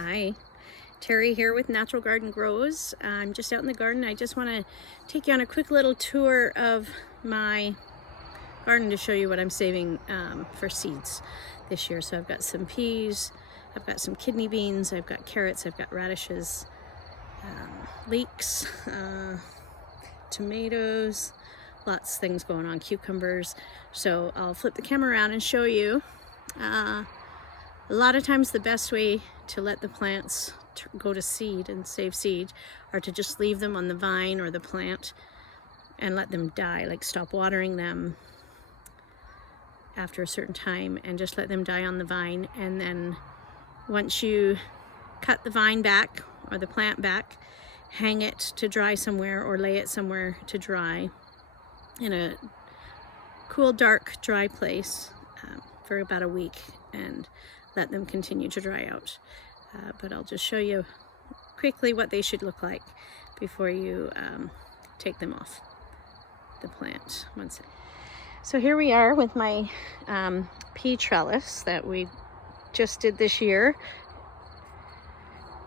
Hi, Terry here with Natural Garden Grows. I'm just out in the garden. I just want to take you on a quick little tour of my garden to show you what I'm saving for seeds this year. So I've got some peas, I've got some kidney beans, I've got carrots, I've got radishes, leeks, tomatoes, lots of things going on, cucumbers. So I'll flip the camera around and show you. A lot of times the best way to let the plants go to seed and save seed are to just leave them on the vine or the plant and let them die, like stop watering them after a certain time and just let them die on the vine. And then once you cut the vine back or the plant back, hang it to dry somewhere or lay it somewhere to dry in a cool, dark, dry place for about a week and let them continue to dry out. But I'll just show you quickly what they should look like before you take them off the plant. So here we are with my pea trellis that we just did this year.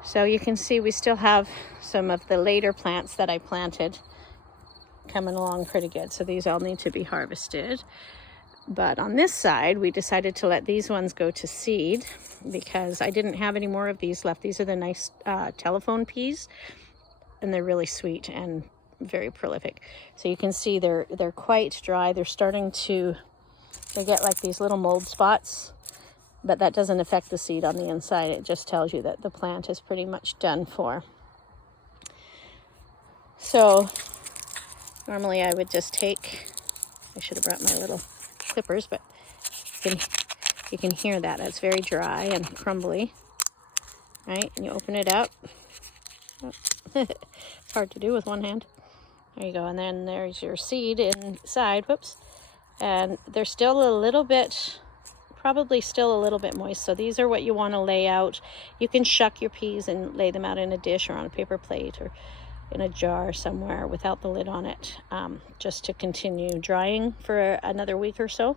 So you can see we still have some of the later plants that I planted coming along pretty good. So these all need to be harvested. But on this side, we decided to let these ones go to seed because I didn't have any more of these left. These are the nice telephone peas, and they're really sweet and very prolific. So you can see they're quite dry. They're starting to, they get like these little mold spots, but that doesn't affect the seed on the inside. It just tells you that the plant is pretty much done for. So normally I would just take, I should have brought my little clippers, but you can hear that. It's very dry and crumbly, right? And you open it up. Oh. It's hard to do with one hand. There you go. And then there's your seed inside. Whoops. And they're still a little bit, probably still a little bit moist. So these are what you want to lay out. You can shuck your peas and lay them out in a dish or on a paper plate or in a jar somewhere without the lid on it, just to continue drying for another week or so.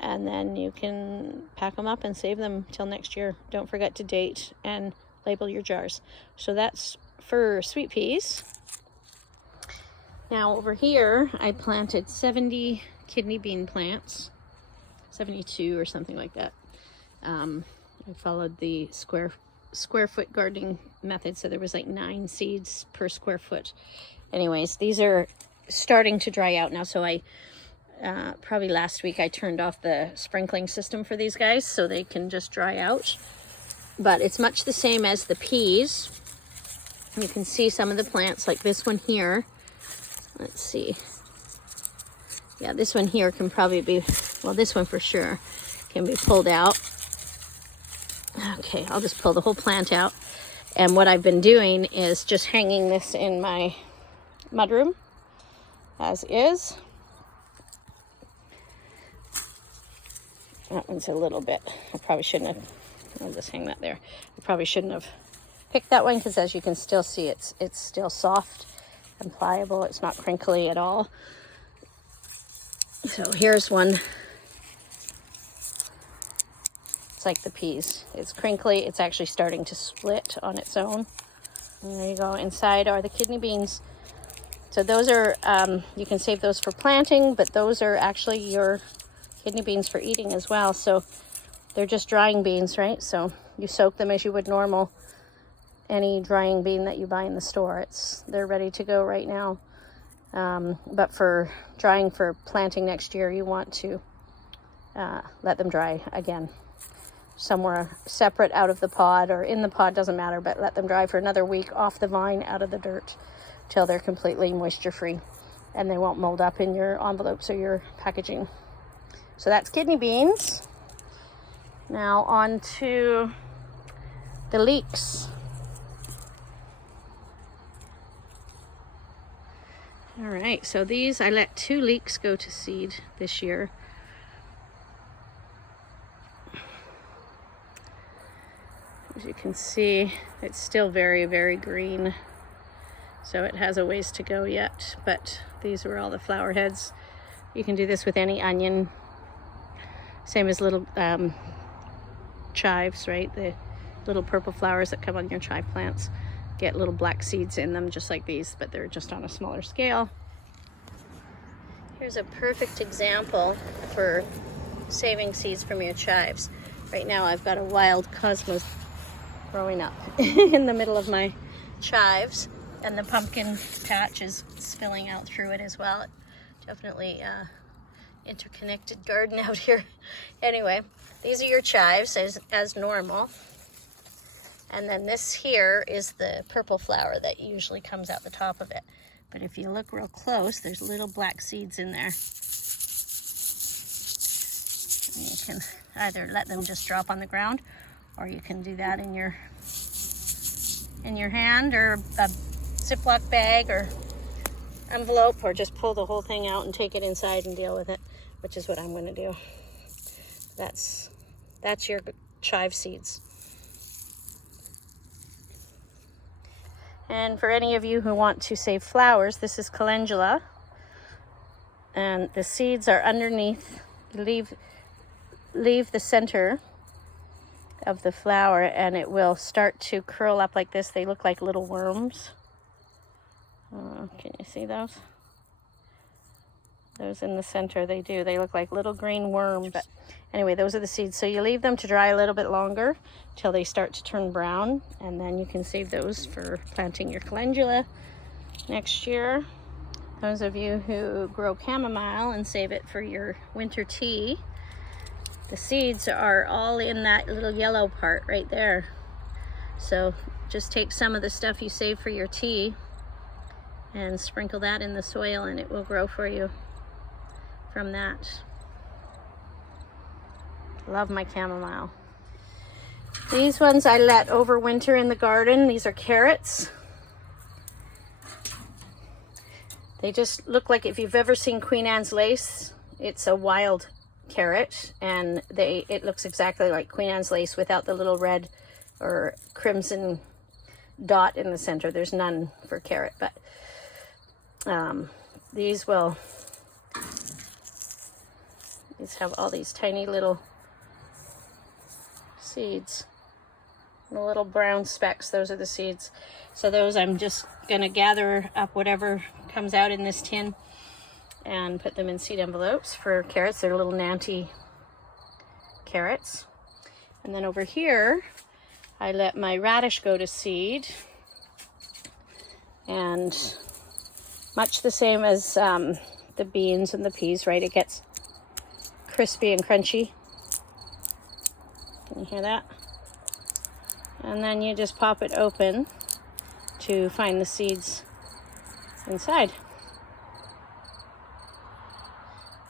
And then you can pack them up and save them till next year. Don't forget to date and label your jars. So that's for sweet peas. Now over here, I planted 70 kidney bean plants, 72 or something like that. I followed the square foot gardening method, so there was like 9 seeds per square foot. Anyways, these are starting to dry out now, so I probably last week I turned off the sprinkling system for these guys so they can just dry out. But it's much the same as the peas. You can see some of the plants, like this one here. Let's see. Yeah, this one here can probably be, well, this one for sure can be pulled out. Okay, I'll just pull the whole plant out. And what I've been doing is just hanging this in my mudroom as is. That one's a little bit, I probably shouldn't have, I'll just hang that there. I probably shouldn't have picked that one because as you can still see, it's still soft and pliable. It's not crinkly at all. So here's one. Like the peas. It's crinkly. It's actually starting to split on its own. And there you go. Inside are the kidney beans. So those are, you can save those for planting, but those are actually your kidney beans for eating as well. So they're just drying beans, right? So you soak them as you would normal any drying bean that you buy in the store. They're ready to go right now. But for drying for planting next year, you want to let them dry again somewhere separate out of the pod or in the pod, doesn't matter, but let them dry for another week off the vine out of the dirt till they're completely moisture free and they won't mold up in your envelopes or your packaging. So that's kidney beans. Now on to the leeks. All right, so these, I let 2 leeks go to seed this year. As you can see, it's still very, very green. So it has a ways to go yet, but these were all the flower heads. You can do this with any onion. Same as little chives, right? The little purple flowers that come on your chive plants get little black seeds in them, just like these, but they're just on a smaller scale. Here's a perfect example for saving seeds from your chives. Right now I've got a wild cosmos growing up in the middle of my chives, and the pumpkin patch is spilling out through it as well. Definitely interconnected garden out here. Anyway, these are your chives as normal. And then this here is the purple flower that usually comes out the top of it. But if you look real close, there's little black seeds in there. And you can either let them just drop on the ground, or you can do that in your hand, or a Ziploc bag or envelope, or just pull the whole thing out and take it inside and deal with it, which is what I'm going to do. That's your chive seeds. And for any of you who want to save flowers, this is Calendula, and the seeds are underneath. Leave the center of the flower and it will start to curl up like this. They look like little worms. Can you see those? Those in the center, they look like little green worms. But anyway, those are the seeds. So you leave them to dry a little bit longer till they start to turn brown, and then you can save those for planting your calendula next year. Those of you who grow chamomile and save it for your winter tea, the seeds are all in that little yellow part right there. So just take some of the stuff you save for your tea and sprinkle that in the soil, and it will grow for you from that. Love my chamomile. These ones I let overwinter in the garden. These are carrots. They just look like, if you've ever seen Queen Anne's lace, it's a wild carrot, and it looks exactly like Queen Anne's lace without the little red or crimson dot in the center. There's none for carrot, but these have all these tiny little seeds. The little brown specks, those are the seeds. So those, I'm just gonna gather up whatever comes out in this tin and put them in seed envelopes for carrots. They're little Nanty carrots. And then over here, I let my radish go to seed. And much the same as the beans and the peas, right? It gets crispy and crunchy. Can you hear that? And then you just pop it open to find the seeds inside.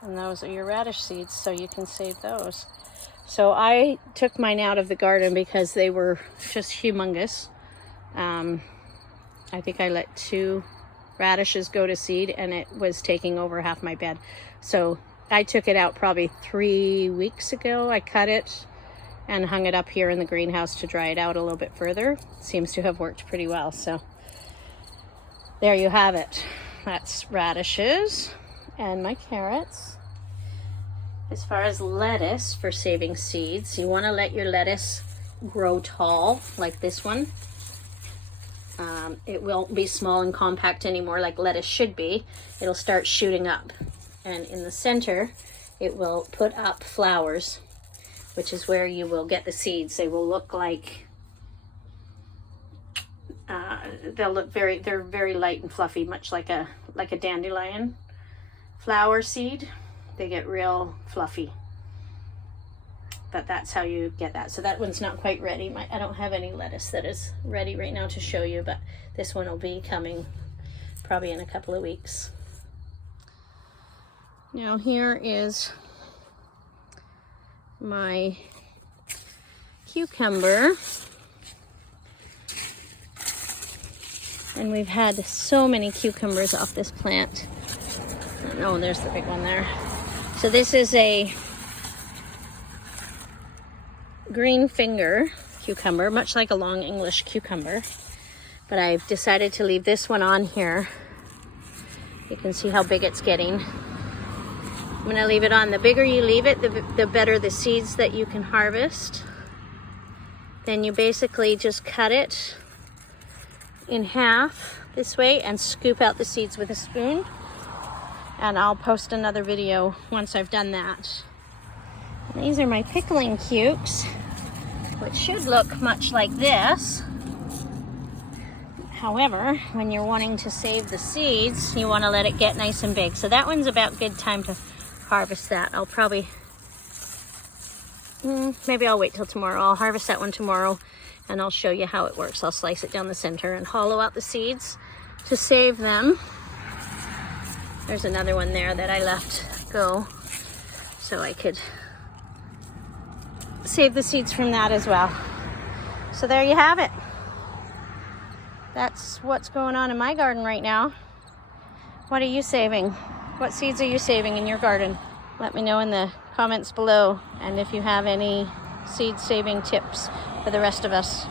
And those are your radish seeds, so you can save those. So I took mine out of the garden because they were just humongous. I think I let 2 radishes go to seed, and it was taking over half my bed. So I took it out probably 3 weeks ago. I cut it and hung it up here in the greenhouse to dry it out a little bit further. Seems to have worked pretty well. So there you have it. That's radishes and my carrots. As far as lettuce for saving seeds, you want to let your lettuce grow tall like this one. It won't be small and compact anymore like lettuce should be. It'll start shooting up, and in the center it will put up flowers, which is where you will get the seeds. They will look like they're very light and fluffy, much like a dandelion flower seed. They get real fluffy, but that's how you get that. So that one's not quite ready. I don't have any lettuce that is ready right now to show you, but this one will be coming probably in a couple of weeks. Now here is my cucumber, and we've had so many cucumbers off this plant. Oh, there's the big one there. So this is a green finger cucumber, much like a long English cucumber, but I've decided to leave this one on here. You can see how big it's getting. I'm going to leave it on. The bigger you leave it, the better the seeds that you can harvest. then you basically just cut it in half this way and scoop out the seeds with a spoon. And I'll post another video once I've done that. And these are my pickling cukes, which should look much like this. However, when you're wanting to save the seeds, you want to let it get nice and big. So that one's about good time to harvest that. I'll probably, maybe I'll wait till tomorrow. I'll harvest that one tomorrow and I'll show you how it works. I'll slice it down the center and hollow out the seeds to save them. There's another one there that I left go so I could save the seeds from that as well. So there you have it. That's what's going on in my garden right now. What are you saving? What seeds are you saving in your garden? Let me know in the comments below. And if you have any seed saving tips for the rest of us.